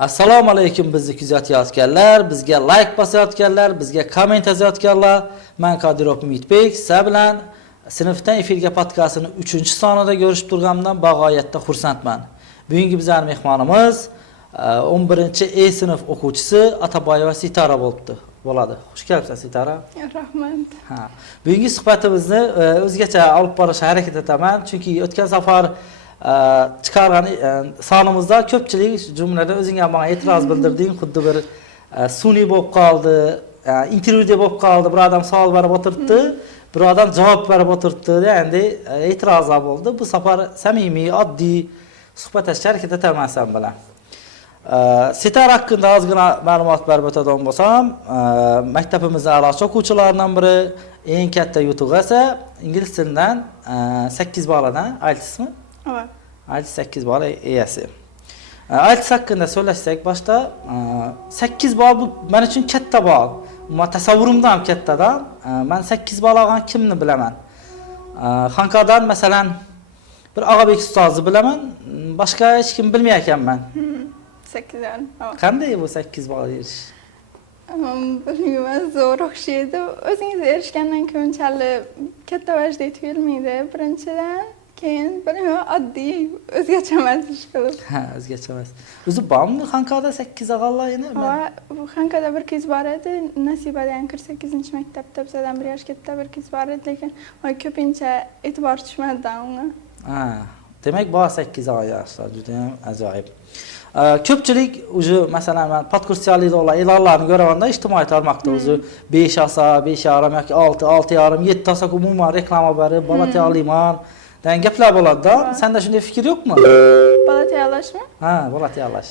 Assalomu alaykum bizni kuzatayotganlar, bizga like bosayotganlar, bizga komment yozayotganlar. Men Qodirov Umidbek, sizlar bilan sinfdan efirga podkastini 3-sonida ko'rishib turganimdan bag'oyatda xursandman. Bugungi bizning mehmonimiz 11-E sinf o'quvchisi Ataboyeva Sitara bo'ladi. Xush kelibsiz Sitara. Rahmat. Ha. Bugungi suhbatimizni o'zgacha olib borishga harakat etaman, chunki o'tgan safar chiqargan sonimizda ko'pchilik jumladan o'zingga menga e'tiroz bildirding, xuddi bir sun'iy bo'lib qoldi, intervyuda bo'lib qoldi, bir odam savol berib o'tiribdi, bir odam javob berib o'tiribdi, endi e'tirozlar bo'ldi. Bu safar samimiy, oddiy suhbatlashishga harakat etaman sen bilan. Sitara haqida ozgina ma'lumot berib o'tadigan bo'lsam, maktabimizning a'lochi o'quvchilaridan biri, eng katta yutug'i esa ingliz tilidan 8 boladan, IELTSmi? Evet. IELTS 8 bola egasi. IELTS haqida so'zlashsak boshda 8 bol bu men uchun katta bol. Men tasavvurimdan ham kattadan. Men 8 bol olgan kimni bilaman? Xanqadan masalan bir Og'abek ustozni bilaman, boshqa hech kim bilmay ekanman. 8 yani. Qanday bu 8 bol erish? Bilmiyorum, zo'r o'xshaydi. O'zingiz erishgandan keyin chali katta vajda tuyulmaydi. Birinchidan keyin bilmiyorum, oddiy, o'zgacha emas ish qilib. Ha, o'zgacha emas. O'zi bormi Xanqada 8 og'alar yana? Va bu Xanqada bir qiz bor edi, Nasibadan 48-maktabda bizdan bir yosh katta bir qiz bor edi, lekin ko'pincha e'tibor tushmadi unga. Ha, demak bu 8 yoshlar juda ham ajoyib. Ko'pchilik o'zi masalan men podkursiyalik e'lonlarni ko'ravanda ijtimoiy tarmoqda o'zi 5 olsa, 5,5 yoki 6, 6,5, 7 olsa umuman reklama berib, bola tayyorlayman degan gaplar bo'ladi-da. Senda shunday fikr yo'qmi? Bola tayyorlashmi? Ha, bola tayyorlash.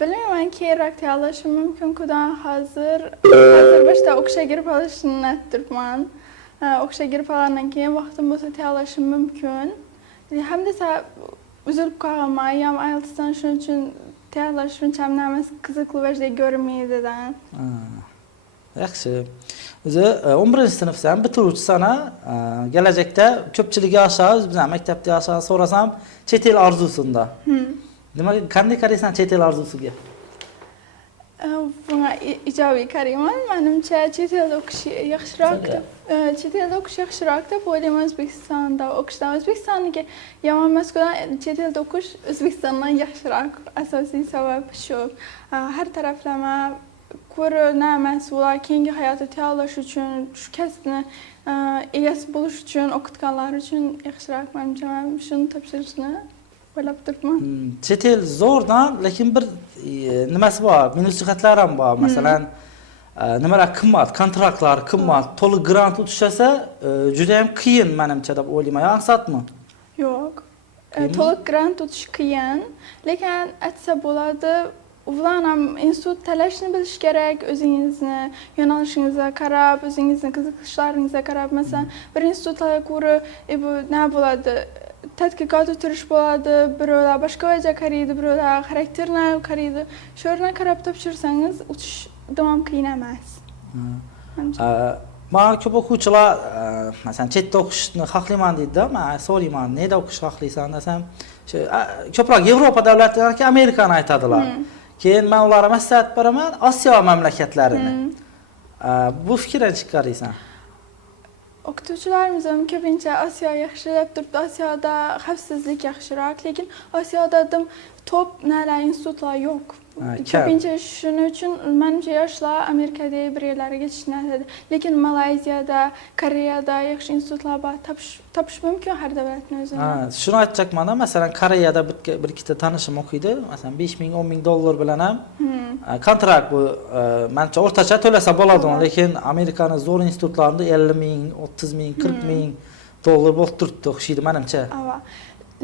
Bilmayman, keyinroq tayyorlashim mumkin-ku, hozir boshda o'qishga kirib olishni niyat turibman. O'qishga kirib olgandan keyin vaqtim bo'lsa tayyorlashim mumkin. Hamda uzilib qolganman, ham IELTSdan shuning uchun tayyorlash uncha emas, qiziqli vajda ko'rmaydidan. Yaxshi. O'zi 11-sinfdan bitiruvchisana, kelajakda ko'pchilik yoshlar bizning maktabda yoshlar so'rasam, chet el orzusunda. Nima qanday qaraysan chet el orzusiga? Bunga ijobiy qarayman. Menimcha chet elda o'qish yaxshiroq. Chet elda o'qish yaxshiroq deb o'ylayman. O'zbekistonda o'qishdan O'zbekistonniki yomon emas-ku, chet elda o'qish O'zbekistondan yaxshiroq. Asosiy sabab shu. Har taraflama ko'rinamas, ular keyingi hayotda tayyorlash uchun, shu kasbni egasi bo'lish uchun, o'qitganlar uchun yaxshiroq menimcha. Men shuni topshirishni o'ylab turibman. Chet el zo'rdan, lekin bir nimasi bor, minus jihatlari ham bor. Masalan, nimalar qimmat, kontraktlar qimmat, to'liq grant tutishsa, juda ham qiyin menimcha deb o'ylayman. Yo'qmi? Yo'q. To'liq grant tutish qiyin, lekin aytsa bo'ladi. Ular ham institut tanlashni bilish kerak, o'zingizni yo'nalishingizga qarab, o'zingizni qiziqishlaringizga qarab. Masalan, bir institutga ko'ra, bu nima bo'ladi? Tadqiqot o'tirish bo'ladi, birovlar boshqa vajga qaraydi, birovlar xarakterni qaraydi. Shu o'rniga qarab topshirsangiz, o'tish davom qiyin emas. Men ko'p o'quvchilar masalan chetda o'qishni xohlayman deydi-da, men so'rayman, nega o'qishni xohlaysan desam, ko'proq Yevropa davlatlari, Amerikani aytadilar. Keyin men ularga maslahat beraman, Osiyo mamlakatlarini. Bu fikrdan chiqaraysan? O'qituvchilarimiz ham ko'pincha Osiyo yaxshi deb turibdi. Osiyoda xavfsizlik yaxshiroq, lekin Osiyoda top institutlar yo'q. Ko'pincha shuning uchun menimcha yoshlar Amerikadagi bir yerlarga ketishni aytadi. Lekin Malayziyada, Koreyada yaxshi institutlar bor, topish mumkin har davlatning o'zida. Shuni aytmoqman, masalan, Koreyada bir ikkita tanishim o'qiydi, masalan 5 ming, 10 ming dollar bilan ham kontrakt bu menimcha o'rtacha to'lasa bo'ladi, lekin Amerikaning zo'r institutlarida 50 ming, 30 ming, 40 ming dollar bo'lib turibdi, o'xshaydi menimcha.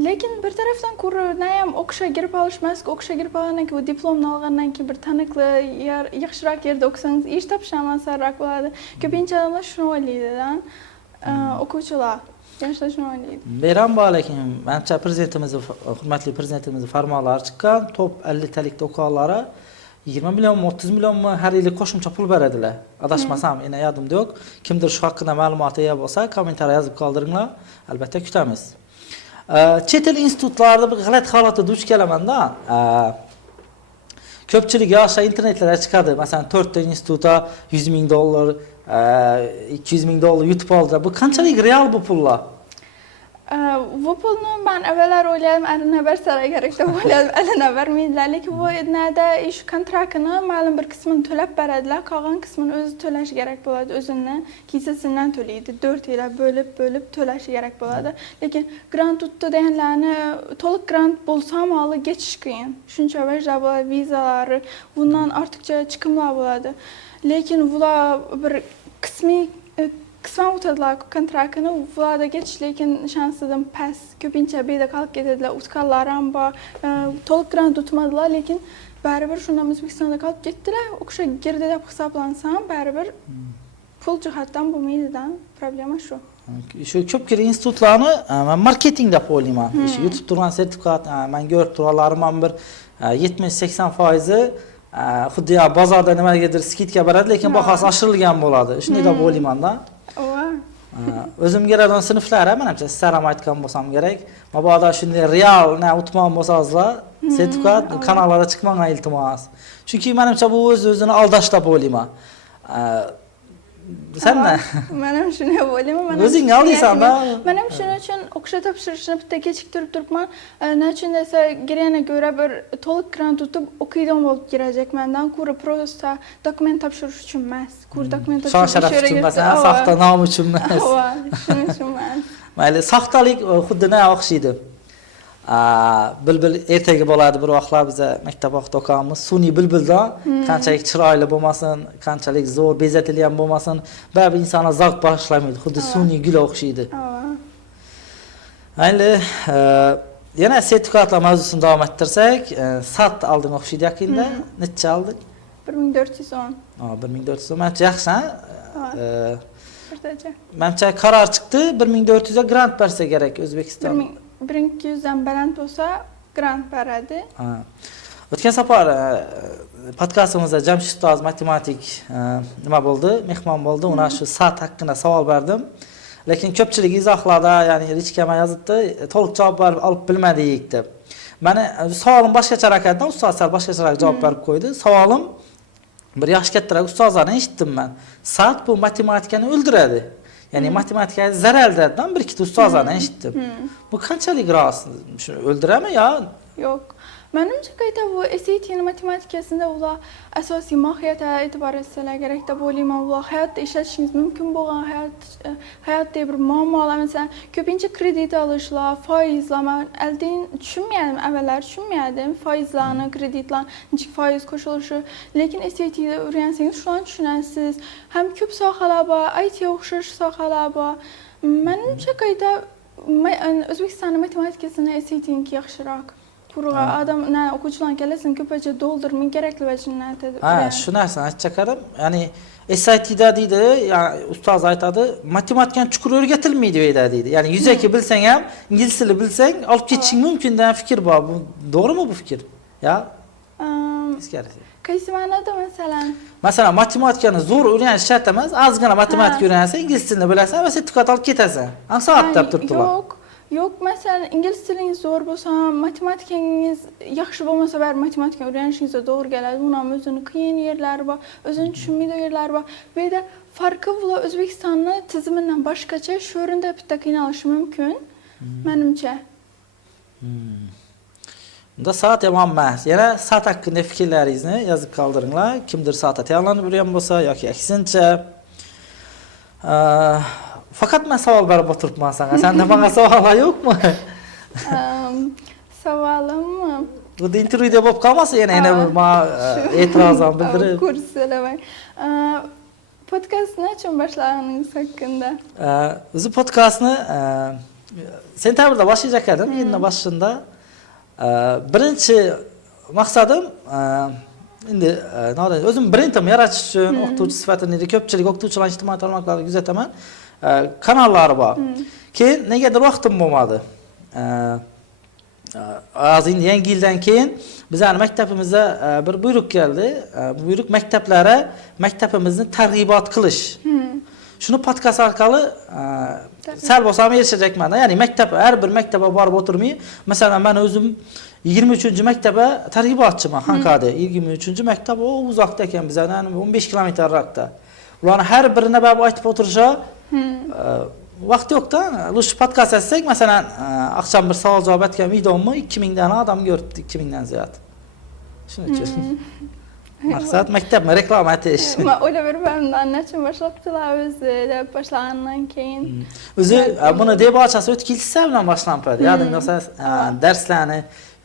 Lekin bir tarafdan ko'ra, ham o'qishga kirib olish emas, o'qishga kirib olgandan keyin diplomni olgandan keyin bir taniqli yaxshiroq yerda o'qisangiz, ish topish ham osonroq bo'ladi. Ko'pincha odamlar shuni o'ylaydi-da. O'quvchilar yoshlar shuni o'ylaydi. Beram bor, lekin menimcha hurmatli prezidentimizning farmonlari chiqqan, top 50 talik o'quvchilari 20 million, 30 million har yili qo'shimcha pul beradilar. Adashmasam, ena yodimda yo'q. Kimdir shu haqida ma'lumot ega bo'lsa, kommentariya yozib qoldiringlar. Albatta kutamiz. Chet el institutlarida bir g'alati holatga duch kelaman-da. Ko'pchilik yoshlar internetlarga chiqadi. Masalan, 4 ta institutda $100,000, $200,000 yutib oldi. Bu qanchalik real bu pullar? Bu pulni men avvallar o'yladim, alina bersara kerak deb o'yladim, alina bermaydilar. Lekin bu nada ish kontraktini ma'lum bir qismini to'lab beradilar, qolgan qismini o'zi to'lashi kerak bo'ladi, o'zini kissasidan to'laydi. 4 yil bo'lib to'lashi kerak bo'ladi. Lekin grant tutdi deganlarni to'liq grant bo'lsa ham olib geçish qiyin. Shuncha vajlar bo'ladi, vizalari, bundan ortiqcha chiqimlar bo'ladi. Lekin bular bir qisman o'tadilar kontraktini, ularda geçish lekin shansidan past, ko'pincha beda qolib ketadilar. O'tganlar ham bor, to'liq grant o'tmadilar, lekin baribir shundan O'zbekistonda qolib ketdilar. O'sha girdi deb hisoblansa ham baribir pul jihatdan bo'lmaydidan, problema shu. Shu ko'pgina institutlarni men marketing deb o'ylayman. Shu yutib turgan sertifikat, men ko'rib turganlarim bir 70-80% xuddi bozorda nimagadir skidka beradi, lekin bahosi oshirilgan bo'ladi. Shunday deb o'ylayman-da. O'zimga radon sinflari, menimcha sizlar ham aytgan bo'lsam kerak. Mabodo shunday real o'tmoq bo'lsangizlar, sertifikat kanallarga chiqmagan iltimos. Chunki menimcha bu o'z-o'zini aldash deb o'ylayman. Sen-mi? Men ham shunday o'ylayman. O'zing aldingsan-da. Men ham shuning uchun o'qish topshirishni bitta kechiktirib turibman. Nechun desa, girana ko'ra bir to'liq grant tutib o'qiydigan bo'lib kelajakmandan ko'ra prosta dokument topshirish uchun emas. Ko'ra dokument topshirish uchun emas, soxta nom uchun emas. Shuning uchun emas. Mayli, soxtalik xuddi nima o'xshaydi. Bilbil ertaga bo'ladi bir vaqtlar biza maktab vaqtida o'qamiz. Sun'iy bilbildan qanchalik chiroyli bo'lmasin, qanchalik zo'r bezatilgan bo'lmasin, baribir insonlar zavq bag'ishlamaydi. Xuddi sun'iy gul o'xshaydi. Mayli, yana sertifikatlar mavzusini davom ettirsak, SAT alding o'xshaydi yaqinda. Necha alding? 1410. 1410. Menimcha yaxshi, menimcha qaror chiqdi, 1400 ga grant bersa kerak O'zbekiston. 1200 dan baland bo'lsa grant beradi. O'tgan safar podkastimizda Jamshid ustoz matematik nima bo'ldi? Mehmon bo'ldi. Uni shu SAT haqida savol berdim. Lekin ko'pchilik izohlarda, ya'ni richkama yozibdi, to'liq javob berib olib bilmadik deb. Meni savolim boshqacha ekan, ustozlar boshqacha javob berib qo'ydi. Savolim bir yosh kattaroq ustozlardan eshitdim men. SAT bu matematikani o'ldiradi. Ya'ni matematikaga zarar beradidan bir ikkita ustozlardan eshitdim. Bu qanchalik rost? Shuni o'ldirami yo? Yo'q. Menimcha qayta bu SAT matematikasida ular asosiy mohiyatga e'tibor etsalar kerak deb o'ylayman. Ular hayotda ishlatishingiz mumkin bo'lgan hayotda bir muammolar, masalan, ko'pincha kredit olishlar, foizlar, men aldin tushunmadim, avvallar tushunmadim foizlarni, kreditlarni, nechik foiz qo'shilishi, lekin SAT'da o'rgansangiz shuni tushunasiz. Ham ko'p sohalar bor, IT o'xshash sohalar bor. Menimcha qayta O'zbekistonning matematikasini SAT'niki yaxshiroq. Qurg'a adam o'quvchilar kelasini ko'pincha doldurmang kerakli vajini aytadi. Shu narsani aytchakarim. Ya'ni SAT'da deydi, ya'ni ustoz aytadi, matematikani chuqur o'rgatilmaydi deydi. Ya'ni yuzaki bilsang ham, ingliz tili bilsang, olib ketishing mumkin degan fikr bor. Bu to'g'rimi bu fikr? Ya? Teskari. Qaysi ma'noda masalan? Masalan, matematikani zo'r o'rganish shart emas. Ozgina matematika o'rgansang, ingliz tilini bilasan va sertifikat olib ketasan. Ham soat deb turibdilar. Yo'q, masalan, ingliz tilingiz zo'r bo'lsa ham, matematikangiz yaxshi bo'lmasa, baribir matematika o'rganishingizga to'g'ri keladi. Uni ham o'zini qiyin yerlari bor, o'zini tushunmaydigan yerlari bor. Bu yerda farqi bular O'zbekistonning tizimidan boshqacha, shu o'rinda bitta qiynalishi mumkin, menimcha. Unda soat yomon emas. Yana soat haqida fikrlaringizni yozib qoldiringlar. Kimdir soatga tayyorlanib yurgan bo'lsa yoki aksincha. Faqat men savol berib o'tiribman sana. Senda menga savollar yo'qmi? Savolimmi? Bu intervyuda bo'lib qolmasa yana bir e'tirozim bildirib. Kursilamang. Podkastni qachon boshlaganingizz haqida? O'zi podkastni sentabrda boshlajak edim, yilning boshida. Birinchi maqsadim endi o'zim brendim yaratish uchun o'qituvchi sifatida ko'pchilik o'qituvchilar ijtimoiy tarmoqlarni kuzataman. Kanallari bor. Keyin negadir vaqtim bo'lmadi. Endi yangi yildan keyin bizning maktabimizda bir buyruq keldi. Bu buyruq maktablarga maktabimizni targ'ibot qilish. Shuni podkast orqali sal bo'lsa ham erishajakman. Ya'ni maktab, har bir maktabga borib o'tirmay, masalan, men o'zim 23-maktabga targ'ibotchiman Xankada. 23-maktab o uzoqda ekan bizdan 15 kilometrlarda. Ularni har birini barib aytib o'tirish vaqt yo'q-da. Shu podkast etsak, masalan, oqshom bir savol javob etgan videomni 2000 dan odam ko'ribdi, 2000 dan ziyod. Shuning uchun. Maqsad maktabni reklama etish. Men o'ylayvermanman, nechun boshlabdilar o'zi deb boshlagandan keyin. O'zi buni deb ochasi o'tib kelsa bilan boshlanadi. Ya'ni bo'lsa darslarni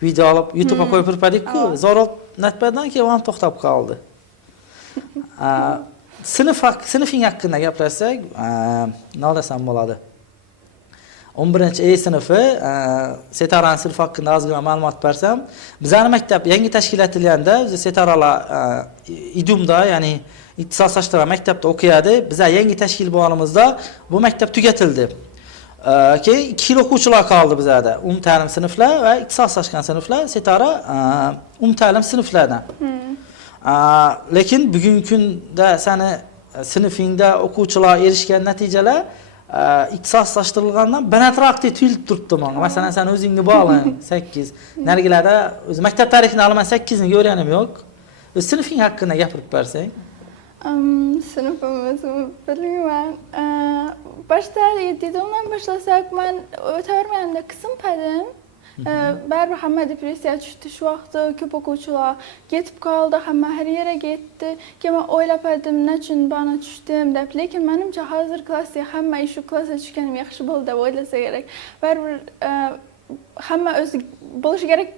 video olib YouTube'ga qo'yib turdik-ku, zo'r natbadan keyin ham to'xtab qoldi. Sinfing haqida gapirsak, nima desam bo'ladi? 11-A sinfi Setaran sinfi haqida ozgina ma'lumot bersam, bizning maktab yangi tashkil etilganda, o'zi Setaralar Idumda, ya'ni ixtisoslashtirilgan maktabda o'qiyadi. Biz yangi tashkil bo'lganimizda bu maktab tugatildi. Keyin 2 yil o'quvchilar qoldi bizda. Ta'lim sinflar va ixtisoslashgan sinflar Setara ta'lim sinflaridan. Lekin bugungi kunda seni sinfingda o'quvchilar erishgan natijalar ixtisoslashtirilgandan banatroqda tuyulib turibdi menga. Masalan, sen o'zingni bog'lang 8. Narigilarda o'zi maktab tarixini olaman 8 ni ko'rganim yo'q. O'z sinfing haqida gapirib bersang. Sinfimiz bilmayman. Boshda 7dan boshlasak, men o'tavermanda qism padim. Baribir hamma depressiya tushdi shu vaqtda, ko'p o'quvchilar ketib qoldi, hamma har yerga ketdi. Keyin men o'ylab edim, nechun bana tushdim deb, lekin menimcha hozir klassga hamma shu klassga tushganim yaxshi bo'ldi deb o'ylasa kerak. Baribir hamma o'zi bo'lishi kerak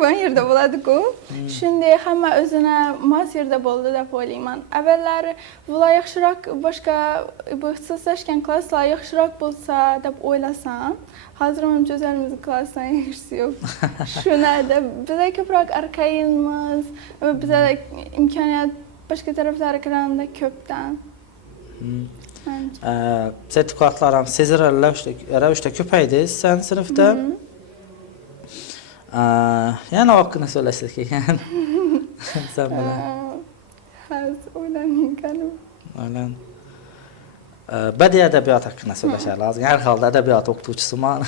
bo'lgan yerda bo'ladi-ku. Shunday hamma o'zini mos yerda bo'ldi deb o'ylayman. Avvallari bular yaxshiroq, boshqa bu ixtisoslashgan klasslar yaxshiroq bo'lsa deb o'ylasam, hozir menimcha o'zimiz klassdan yaxshisi yo'q. Shunada biz ko'proq arkainmiz, bizda imkoniyat boshqa taraflari qaraganda ko'pdan. Sertifikatlar ham sezilarli ravishda ko'paydi sen sinfda. Yana vaqtini so'rasak ekan. Sen bilan. Hozir o'ylamayman. Aynan. Badiiy adabiyot haqida so'rashar lozim. Har holda adabiyot o'qituvchisiman.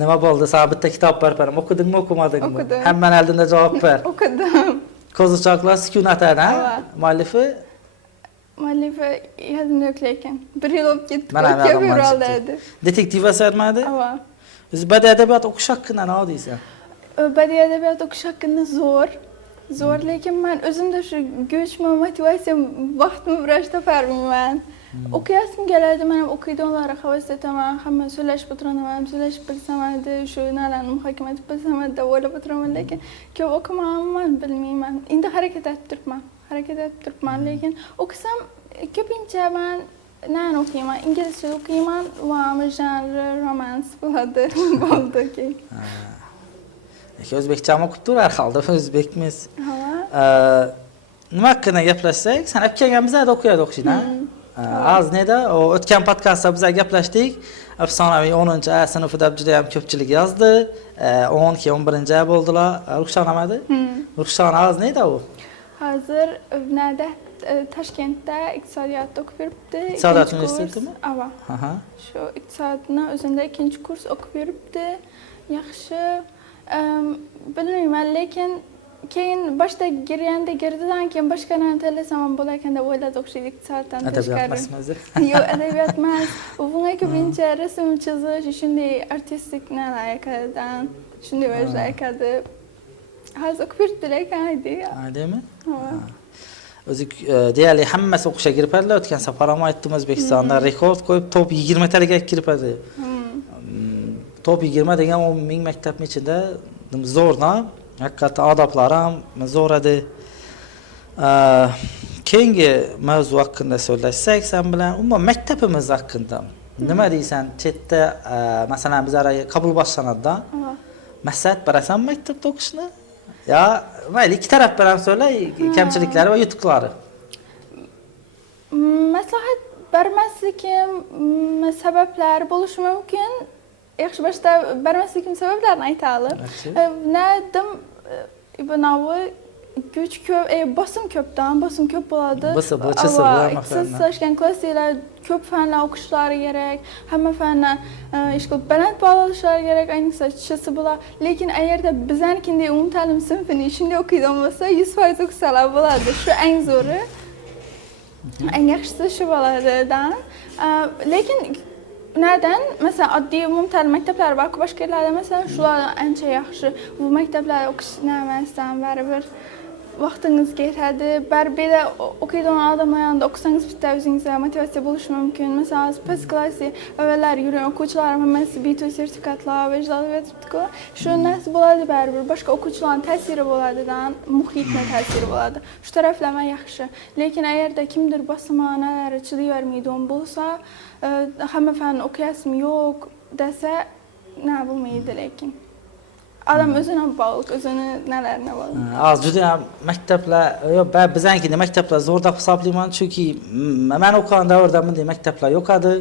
Nima bo'ldi? Sen bitta kitob berparim. O'qidingmi, o'qimadingmi? O'qidim. Hamma oldinda javob ber. O'qidim. Qo'zichoqlar sukunatdan, muallifi yozimda yo'q lekin. Bir yil olib ketdi. Mana Ko'p detektiv asarmadi? Ha. Biz badiiy adabiyot o'qish haqida nima deysan? Badiiy adabiyot o'qish haqida zo'r, lekin men o'zimda shu go'shma motivasiyam vaqtni birashda toparmayman. O'qiyasım keladi, men ham o'qiydiganlarga havas etaman, hamma so'rashib o'tiraman, so'rashib bilsam edi, shu nalarni muhokama etib bilsam edi deb o'ylab o'tiraman, lekin ko'p o'qimayman, bilmayman. Endi harakat etib turibman, lekin o'qisam ko'pincha men nani o'qiyman, inglizcha o'qiyman va janri romans bo'ladi. O'zbekcha ham o'qib tur, har holda o'zbekmiz. Nima haqida gaplashsak, sen akangam bizda o'qiydi. Azneda o'tgan podkastda biz gaplashdik. Afsonaviy 10-A sinfida juda ham ko'pchilik yozdi. 10 keyin 11-A bo'ldilar. Ruxshonamadi? Ruxshona Azneda u. Hozir nada Toshkentda iqtisodiyotda o'qib yuribdi. Iqtisodiyot universitetimi? Aha. Shu iqtisodni o'zida 2-kurs o'qib yuribdi. Yaxshi. Bilmayman, lekin keyin boshda girdidan keyin boshqani tanlasam ham bo'larkan deb o'yladi o'xshaydi iqtisoddan tashqari. Adabiyot emasmi? Yo'q, adabiyot emas. Bunga ko'pincha rasm chizish, shunday artistik nalardan, shunday vajlar ekadi. Hozir o'qib yuribdi lekin Aydimi? O'zi deyarli hammasi o'qishga kiribdilar. O'tgan safar ham aytdim, O'zbekistonda rekord qo'yib top 20 taga kiribdi. Top 20 degan 10 ming maktabning ichida zo'rna, haqiqatdan odoblari ham zo'r edi. Keyingi mavzu haqida so'zlashsak, sen bilan umuman maktabimiz haqida nima deysan? Chetda masalan bizlar qabul boshlanadi-da. Maslahat berasan maktabda o'qishni? Ya, mayli ikki taraf bilan so'zla, kamchiliklari va yutuqlari. Maslahat bermaslikim sabablari bo'lishi mumkin. Yaxshi boshda bermaslikim sabablarini aytaylik. Nadim ibnovi güç köp, basım köpdan, basım köp boladı. Bısı, bıçısı var mı İxtisaslaşgan klassiyalar köp fənlər oxuşları gerek, həmmə fənlər işqil bələnd bağlanışları gerek, aynısı çısı bula. Lekin eğer de bizənkində umum təlim sinfini içində oxuyudan olsa 100% oxusalar buladı. Şu en zoru. En yaxşısı şu boladı da. Lekin nereden? Mesela adli umum təlim məktəbləri var ki, başqa yerlərdə məsələn şular ən yaxşı. Bu məktəblərdə oxuş nəməsən, bərabər vaxtınız geçərdi. Belə oxuyulan adamlar yanında oxusanız bitə özünüzə motivasiya buluşu mümkün. Məsələn, pes klassi əvvəllər yürüyən oxucularım həməsi B2 sertifikatlar, vecdalı vertifikalar. Şu nəsə boladı bərabər. Başqa oxucuların təsiri boladı da, mühitinə təsiri boladı. Şu tərəfləmə yaxşı. Lekin əgər də kimdir basıma, nələrə çiliyi verməydi onu bulsa, həmə fən oxuyasım yox desə, nə bulmaydı lekin. Adam özünə bağlıq, özünü nələrinə bağlı. Az juda maktablar, ben bizənkində maktablar zorda hesablayman çünki mən oxuyan dövrdə bunday maktablar yox idi.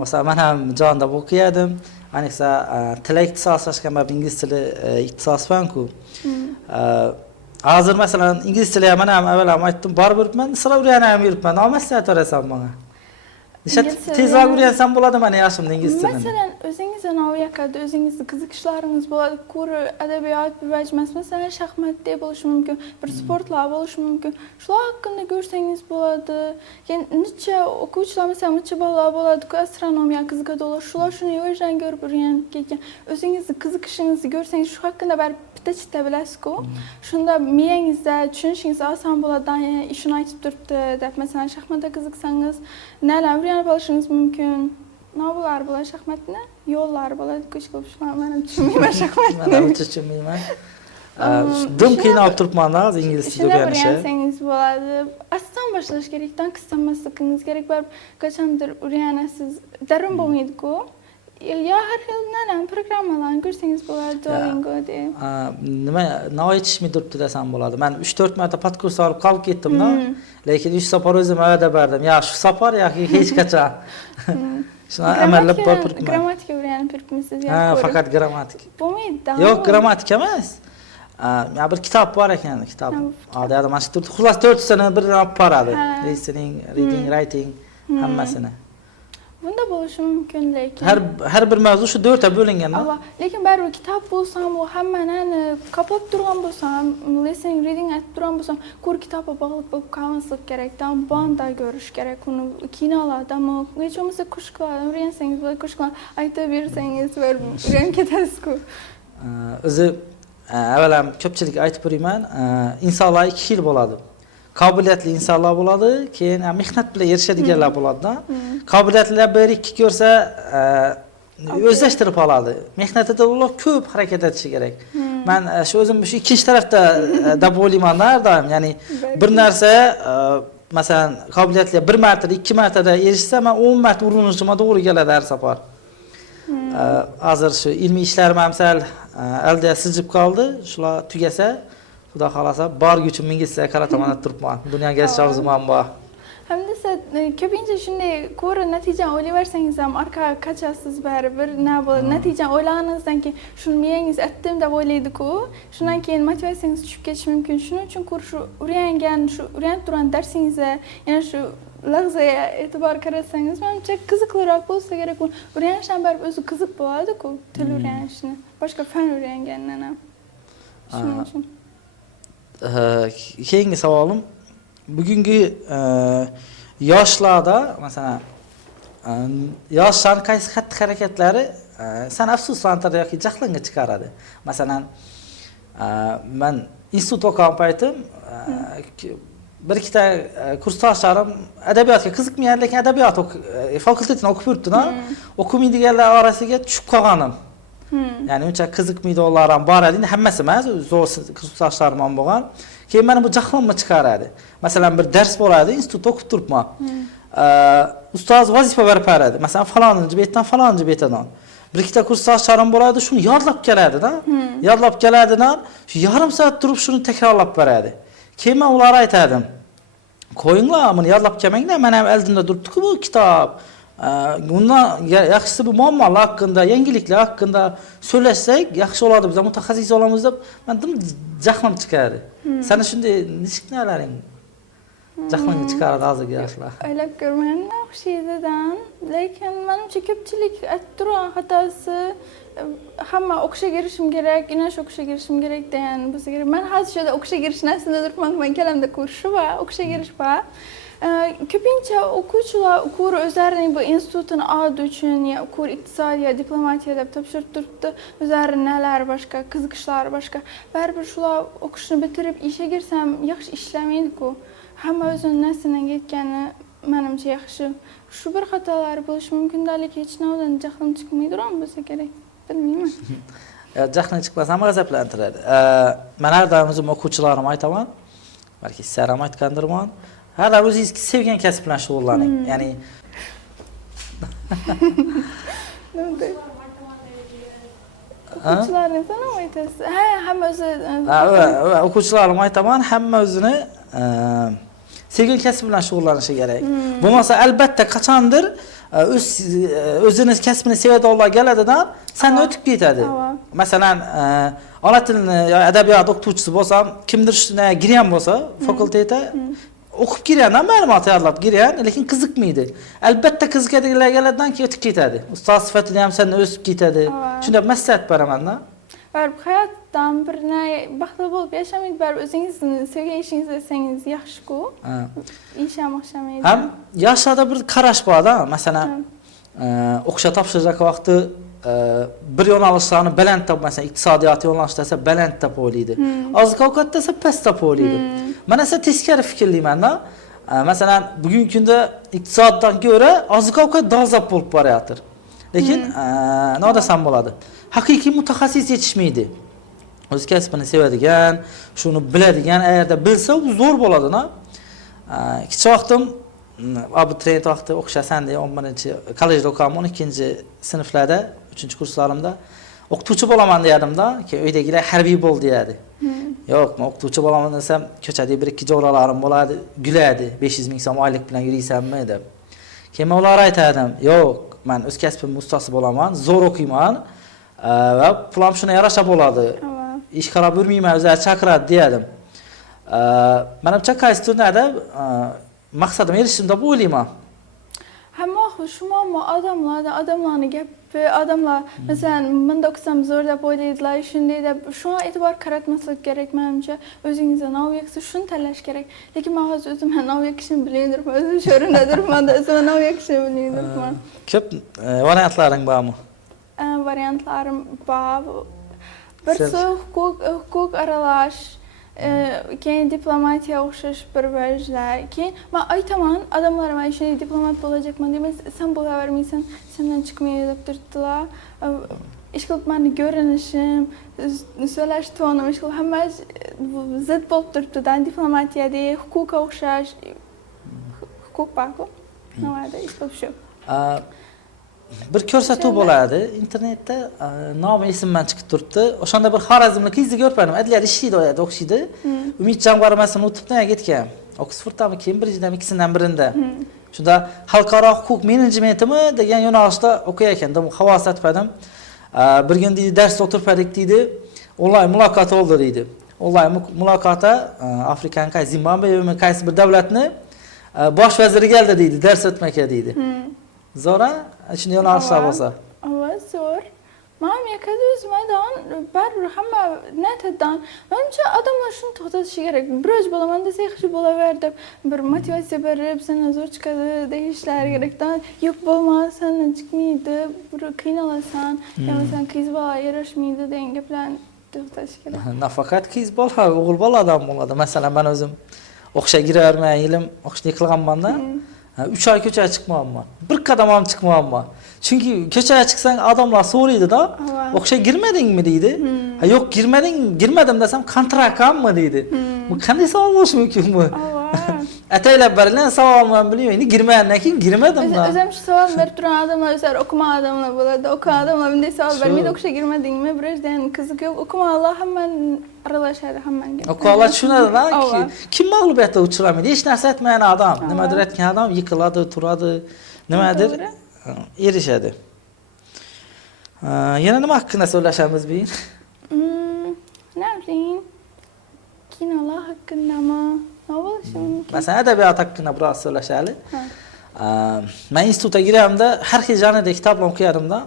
Məsələn, mən həm Canda oxuyadım. Ayniqsa tili ixtisoslashgan ben ingliz tili ixtisosman ku. Hozir məsələn ingliz tiliga men ham avval ham aytdim, baribir men sira o'rganib yuribman. Maslahat berasan bana. Tezroq o'rgansam bo'ladi mana yoshimda ingliz tilini. Masalan, o'zingizdan oviyakada o'zingizni qiziqishlaringiz bo'ladi. Ko'ri adabiyot bivajmas, masalan, shaxmatda bo'lishi mumkin, bir sportlar bo'lishi mumkin. Shular haqida ko'rsangiz bo'ladi. Keyin necha o'quvchilar masalan, necha bolalar bo'ladi-ku, astronomiya qiziqadilar. Shular shuni yo'ldan ko'rib o'rganib ketgan. O'zingizni qiziqishingizni ko'rsangiz, shu haqida bir bitta bilasiz-ku. Shunda miyangizda tushunishingiz oson bo'ladi. Shuni aytib turibdi deb, masalan, shaxmatga qiziqsangiz, nelar o'rganib olishingiz mumkin. Navlar bo'lar shaxmatni, yo'llar bo'ladi, kuch qilib shular men tushunmayman shaxmatni. Men ham tushunmayman. Dim qiynalib turibman hozir ingliz tilida o'rganishga. O'rgansangiz bo'ladi. Aslan boshlash kerak, qistonmasligingiz kerak. Bir qachondir o'rganasiz, darin bo'lmaydi-ku. Ya har xil nalan programmalarni ko'rsangiz bo'ladi, Duolingo deb. Nima yetishmay turibdi desam bo'ladi. Men 3-4 marta podkurs olib qolib ketdim-da. Lekin 3 safar o'zim va'da berdim. Ya shu safar yoki hech qachon. Shuni amallab borib grammatika o'rganib turibmisiz? Ha, faqat grammatik. Bo'lmaydi-da. Yo'q, grammatika emas. Ya bir kitob bor ekan, kitob. Hozir mana shu xullas 4 sani birdan olib boradi. Listening, reading, writing hammasini. Bunda bo'lishi mumkin lekin. Har bir mavzu shu 4 ta bo'lingan-da. Lekin baribir kitob bo'lsam, u hammani qoplab turgan bo'lsam, listening, reading aytib turgan bo'lsam, ko'r kitobga bog'liq bo'lib qolmaslik kerak-da, banda ko'rish kerak uni kinolardami, hech bo'lmasa qo'shiqlar, o'rgansangiz bo'ladi, qo'shiqlar aytib bersangiz, o'rganib ketasiz-ku. O'zi avvalam ko'pchilik aytib qo'yman, insonlar 2 xil bo'ladi. Qobiliyatli insonlar bo'ladi, keyin mehnat bilan erishadiganlar bo'ladi-da. Qobiliyatlilar bir ikki ko'rsa, o'zlashtirib oladi. Mehnatida ular ko'p harakat etishi kerak. Men shu o'zim shu ikkinchi tarafda deb o'ylayman har doim. Ya'ni bir narsa, masalan, qobiliyatli bir martada, 2 martada erishsa, men 10 marta urinishim to'g'ri keladi har safar. Hozir shu ilmiy ishlarim ham sal alda sijib qoldi. Shular tugasa, Xudo xolasa, bor kuchim mingizsa qarataman turibman. Dunyoga kelish orzum ham bor. Hamda ko'pincha shunday ko'ri natijani o'ylayversangiz ham orqaga qochasiz baribir. Nima bo'ladi? Natijani o'ylaganingizdan keyin shuni miyangiz aytdim deb o'ylaydi-ku. Shundan keyin motivatsiyangiz tushib ketishi mumkin. Shuning uchun ko'ri shu o'rganib turgan darsingizga, yana shu lahzaga e'tibor qaratsangiz, menimcha qiziqliroq bo'lsa kerak. O'rganishdan baribir o'zi qiziq bo'ladi-ku, til o'rganishni. Boshqa fan o'rgangandan ham. Shuning uchun keyingi savolim, bugungi yoshlarda, masalan, yoshlarning qaysi xatti-harakatlari san afsuslantiradi yoki jahlinga chiqaradi? Masalan, men institut o'qigan paytim bir ikkita kursdoshlarim adabiyotga qiziqmagan, lekin adabiyot fakultetini o'qib yuribdi-da. O'qimaydiganlar orasiga tushib qolganim. Yani uncha qiziqmaydi ular ham bor edi, hammasi emas, zo'r kursdoshlarim ham bo'lgan. Keyin meni bu jahlimni chiqaradi. Masalan, bir dars bo'ladi, institutda o'qib turibman. Ustoz vazifa berib beradi. Masalan, falonchi betdan. Bir ikkita kursdoshlarim bo'ladi, shuni yodlab keladi-da. Yodlab keladidan, shu yarim soat turib shuni takrorlab beradi. Keyin men ularga aytadim: "Qo'yinglar, buni yodlab kelmanglar, men ham oldimda turibdi-ku bu kitob. Bundan yaxshisi bu muammolar haqida, yangiliklar haqida so'rashsak, yaxshi bo'ladi. Biz mutaxassis olamiz deb men dim jahlim chiqadi. Sana shunday nishiknalaring jahlimga chiqaradi hozirgi yoshlar. O'ylab ko'rmaganman o'xshaydidan, lekin menimcha ko'pchilik aytib turgan xatosi hamma o'qishga kirishim kerak, inash o'qishga kirishim kerak degan bo'lsa kerak. Men hozir shu o'qishga kirish narsasida turibman, men kalamda ko'rish va o'qishga kirish va ko'pincha o'quvchilar o'qur o'zlarining bu institutini oldi uchun ya o'qur iqtisodiyot, diplomatiya deb topshirib turibdi. O'zlarining nalari boshqa, qiziqishlari boshqa. Baribir shular o'qishni bitirib ishga kirsam yaxshi ishlamaydi-ku. Hamma o'zining nasidan ketgani menimcha yaxshi. Shu bir xatolar bo'lishi mumkin-da, lekin hech navdan jahlim chiqmaydigan bo'lsa kerak. Bilmayman. Jahling chiqmasa ham g'azablantiradi. Men har doim o'zim o'quvchilarimga aytaman. Balki sizlar ham aytgandirman. Har doim o'zingiz sevgan kasb bilan shug'ullaning. Ya'ni o'quvchilarni sana aytasiz. Ha, hamma o'zi o'quvchilarimga aytaman, hamma o'zini sevgan kasb bilan shug'ullanishi kerak. Bo'lmasa albatta qachondir o'zini kasbini sevadiganlar keladidan sendan o'tib ketadi. Masalan, ona tilini yoki adabiyot o'qituvchisi bo'lsam, kimdir shuna girgan bo'lsa, fakultetda o'qib kirgandan ma'lumot tayyorlab kirgan, lekin qiziqmaydi. Albatta qiziqadiganlar keladidan keyin o'tib ketadi. Ustoz sifatida ham sendan o'sib ketadi. Shunda maslahat beraman-da. Baribir hayotdan bir baxtli bo'lib yashamaydi, baribir o'zingizni sevgan ishingizni qilsangiz yaxshi-ku. Ish ham o'xshamaydi. Ham yoshlarda bir qarash bor-da. Masalan, o'qishga topshirish vaqti bir yo'nalishlarni baland deb, masalan, iqtisodiyot yo'nalishi desa baland deb o'ylaydi. Oziq-ovqat desa past deb o'ylaydi. Men esa teskari fikrlayman-da. Masalan, bugungi kunda iqtisoddan ko'ra oziq-ovqat dolzarb bo'lib borayotir. Lekin nodasam bo'ladi. Haqiqiy mutaxassis yetishmaydi. O'z kasbini sevadigan, shuni biladigan, agarda bilsa, u zo'r bo'ladi-da. Kichik vaqtim abituriyent vaqti o'qishasan deb 11-kollejda o'qaman, 12-sinflarda, 3-kurslarimda o'qituvchi bo'laman degandim-da, keyin uydagilar harbiy bo'l deyadi. Yo'q, men o'qituvchi bo'laman desam, ko'chada bir-ikki jo'ralarim bo'ladi, guladi. 500 ming so'm oylik bilan yuriysanmi deb. Keyin ular aytadim, yo'q, men o'z kasbimning ustasi bo'laman, zo'r o'qiyman va pulim shuna yarasha bo'ladi. Ish qarab yurmayman, o'zlari chaqiradi dedim. Menimcha qaysi turnada maqsadim erishdim deb o'ylayman. Hamma shu muammo odamlarni gapi, odamlar masalan, menda o'qisam zo'r deb o'ylaydilar, shunday deb shunga e'tibor qaratmaslik kerak menimcha. O'zingizga nov yoqsa shuni tanlash kerak. Lekin men hozir o'zim nov yoqishni bilmaydirman, o'zim shu o'rinda turibman, o'zim nov yoqishni bilmaydirman. Ko'p variantlaring bormi? Variantlarim bor. Birisi huquq aralash, keyin diplomatiya o'xshash bir vajlar. Keyin men aytaman, odamlar men shunday diplomat bo'lajakman demas, sen bo'lavermaysan, sendan chiqmaydi deb turibdilar. Ishqilib meni ko'rinishim, so'lash tonim, ishqilib hamma zid bo'lib turibdi. Diplomatiyada huquqqa o'xshash, huquq borku. Nima deydi, ishqilib shu. Bir ko'rsatuv bo'ladi internetda, nomi esimdan chiqib turibdi. O'shanda bir xorazmlik qizni ko'rpadim. Adliyada ishlaydi, oyada o'qishdi. Umidjon G'armasini o'tibdan ketgan. Oksforddami, Kembridjdan ikkisidan birida. Shunda xalqaro huquq menejmentimi degan yo'nalishda o'qiyotgandim. Havas etmadim. Bir kun deydi, darsda o'tirdik deydi. Onlayn muloqot oldi deydi. Onlayn muloqotda Afrikaning qaysi Zimbabwe qaysi bir davlatni bosh vaziri keldi deydi, dars o'tmakka deydi. Zo'ra, shunday yo'nalishlar bo'lsa. Zo'r. Men yakada o'zimdan baribir hamma natadan, menimcha odamlar shuni to'xtatishi kerak. Biroz bo'laman desa yaxshi bo'laver deb bir motivatsiya berib, sendan zo'r chiqadi deyishlari kerakdan. Yo'q bo'lmasa sendan chiqmaydi, bir qiynalasan, yoki sen qiz bola yarashmaydi degan gaplarni to'xtatish kerak. Nafaqat qiz bola, o'g'il bola odam bo'ladi. Masalan, men o'zim o'qishga kiravermay, yilim o'qishni qilganman-da. 3 oy ko'chaga chiqmayapman. Bir qadam ham chiqmayapman. Chunki ko'chaga chiqsang odamlar so'raydi-da, o'qishga girmadingmi deydi. Yo'q, girmadim desam, kontraktmi deydi. Bu qanday savol bo'lishi mumkin bu? Ataylab barilan savolni bilmayman. Girmagandan keyin girmadim-da. O'zim shu savol berib turgan odamlar o'zlari o'qimagan odamlar bo'ladi. O'qigan odamlar bunday savol bermaydi. O'qishga girmadingmi? Birozdan qiziq yo'q. O'qimaganlar hamma aralashadi, hammaga. O'qiganlar tushunadi-da, kim mag'lubiyatga uchramaydi. Hech narsa aytmagan odam, nimadir aytgan odam yiqiladi, turadi. Nimadir erishadi. Yana nima haqida so'rashamiz bu? Ne bileyim. Kinolar hakkındamı? Ne bo'lishi mumkin? Masalan, adabiyot haqida biroz so'rashaylik. Men institutga kirganimda har xil janrda kitoblar o'qiyordimda.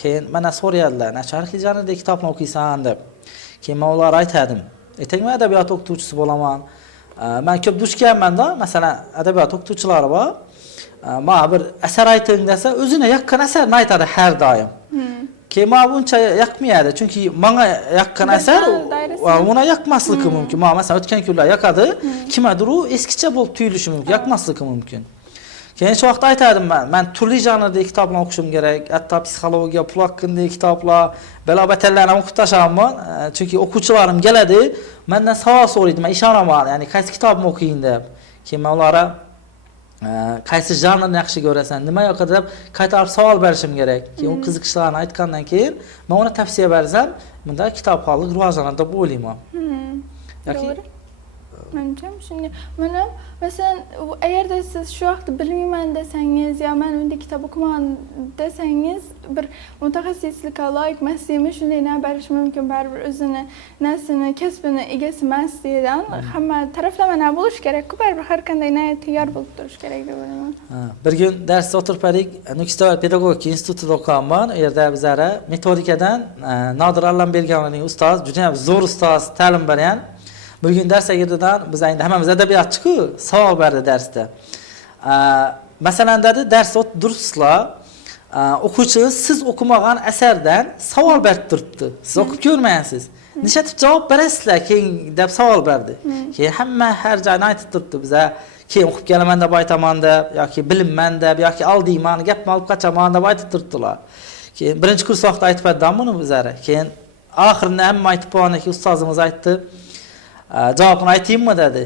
Keyin mana so'raydilar, "Nacha har xil janrda kitoblar o'qiysan?" deb. Keyin men ularga aytadim, "Aytaymi, adabiyot o'qituvchisi bo'laman." Men ko'p duch kelganman-da, masalan, adabiyot o'qituvchilari bor. Mana bir asar ayting desa, o'zine yoqqan asarni aytadi har doim. Keyin men buncha yoqmayadi, chunki menga yoqqan asar uni yoqmasligi mumkin. Men masalan o'tgan kunlar yoqadi, kimdir u eskicha bo'lib tuyulishi mumkin, yoqmasligi mumkin. Keyin shu vaqtda aytadim men turli janrda kitoblar o'qishim kerak. Hatto psixologiya, pul haqidagi kitoblar, balobatallarni o'qib tashlaman. Chunki o'quvchilarim keladi, mendan savol so'raydi, men ishonaman, ya'ni qaysi kitobni o'qiying deb. Keyin men ularga qaysi janrni yaxshi ko'rasan, nima yoqadi deb qaytarib savol berishim kerak. Keyin u qiziqishlarini aytgandan keyin men uni tavsiya bersam, bunda kitobxonlik rivojlanadi deb o'ylayman. Doğru. Menimcha shunday. Mana masalan, eğer de siz shu vaqtda bilmayman desangiz, yo men unda kitob o'qiman desangiz, bir mutaxassislikka loyiq emasmi, shunday na berish mumkin, baribir o'zini nasini, kasbini egasi emasligidan hamma taraflama bo'lish kerak-ku, baribir har qanday niyat tayyor bo'lib turish kerak deb o'ylayman. Bir kun darsda o'tirib edik, Nukusda pedagogika institutida o'qiganman. U yerda bizlara metodikadan Nodir Allamberganning ustoz, juda ham zo'r ustoz ta'lim bergan. Bir gün derse girdidan biz endi hammamiz adabiyotchi-ku, savol berdi darsda. Masalan dedi, dars durursizlar. O'quvchi siz o'qimagan asardan savol berib turibdi. Siz o'qib ko'rmaysiz. Nishatib javob berasizlar keyin deb savol berdi. Keyin hamma har joyni aytib turibdi biza. Keyin o'qib kelaman deb aytaman deb, yoki bilimman deb, yoki aldiyman, gapni olib qochaman deb aytib turibdilar. Keyin birinchi kurs vaqtida aytib berdim buni bizlara. Keyin oxirida hamma aytib qo'ygandan keyin ustozimiz aytdi. Javobini aytaymi dedi.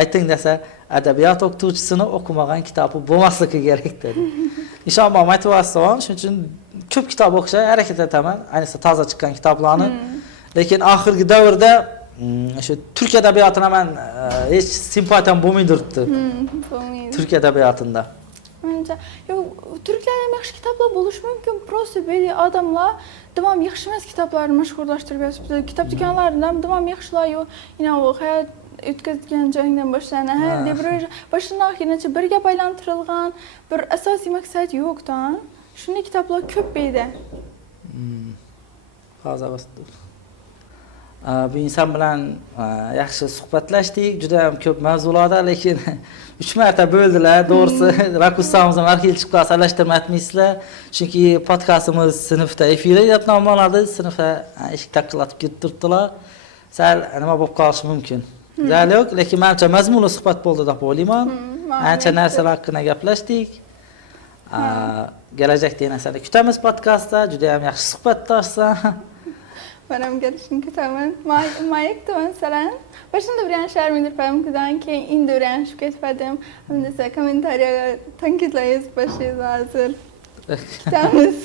Ayting desa, adabiyot o'qituvchisini o'qimagan kitobi bo'lmasligi kerak dedi. Ishonmayman, aytyapman, shuning uchun ko'p kitob o'qishga harakat etaman, ayniqsa toza chiqqan kitoblarni. Lekin oxirgi davrda shu turk adabiyotini men hech simpatiyam bo'lmay turibdi. Bo'lmaydi. Turk adabiyotida. Menimcha, turklarda ham yaxshi kitoblar bo'lishi mumkin, prosta böyle odamlar davom yaxshi emas kitoblarni mashhurlashtirib yotibdi. Kitob do'konlaridan davom yaxshilar yo'q. Yana u hayot o'tkazgan joyingdan boshlanadi. Deb boshlanaq yinacha bir gap aylantirilgan, bir asosiy maqsad yo'q-da. Shunday kitoblar ko'p edi. Hozir bosdi. Bu inson bilan yaxshi suhbatlashdik, juda ham ko'p mavzularda, lekin 3 marta bo'ldilar. To'g'risi, rakurslarimizni har xil chiqib qolsa alashtirmayapsizlar. Chunki podkastimiz sinfda efirga yetnolanadi, sinfda eshik taqillatib ketib turibdilar. Sal nima bo'lib qolishi mumkin. Zal yo'q, lekin menimcha mazmunli suhbat bo'ldi deb o'ylayman. Ancha narsalar haqida gaplashdik. Kelajakda yana sizlarni kutamiz podkastda, juda ham yaxshi suhbatdoshsan. Ben hem gelişini kutaman. Mayıktı mesela. Başında bir yan şarmıdır falan kudan ki indi bir yan şüphet fadım. Hem de size komentarya tankitla yazıp başlayız hazır. Kutamiz.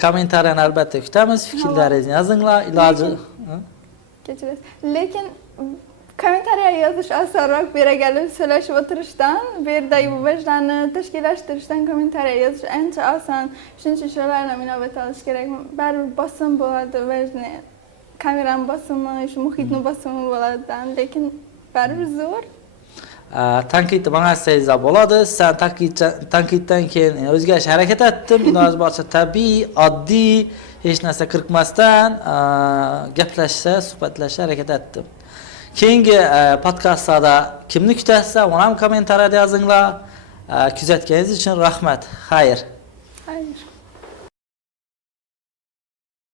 Komentaryan albatta kutamiz. Fikrlaringizni yozinglar. Iloji. Kechirasiz. Lekin komentarya yozish osonroq bera kelib so'rashib o'tirishdan, bu yerdagi bu vajlarni tashkillashtirishdan komentarya yozish ancha oson. Shuning uchun shularni inobat olish kerak. Baribir bosim bo'ladi, vajni kamerani bosimi, shu muhitni bosimi bo'ladi, lekin baribir zo'r. Tanqidni bang'asangiz bo'ladi. Sen tanqiddan keyin o'zgarishga harakat etdim. Iloji boricha tabiiy, oddiy, hech narsa kirikmasdan gaplashishga, suhbatlashishga harakat etdim. Keyingi podkastlarda kimni kutasiz, uni ham kommentariyada yozinglar. Kuzatganingiz uchun rahmat. Xayr.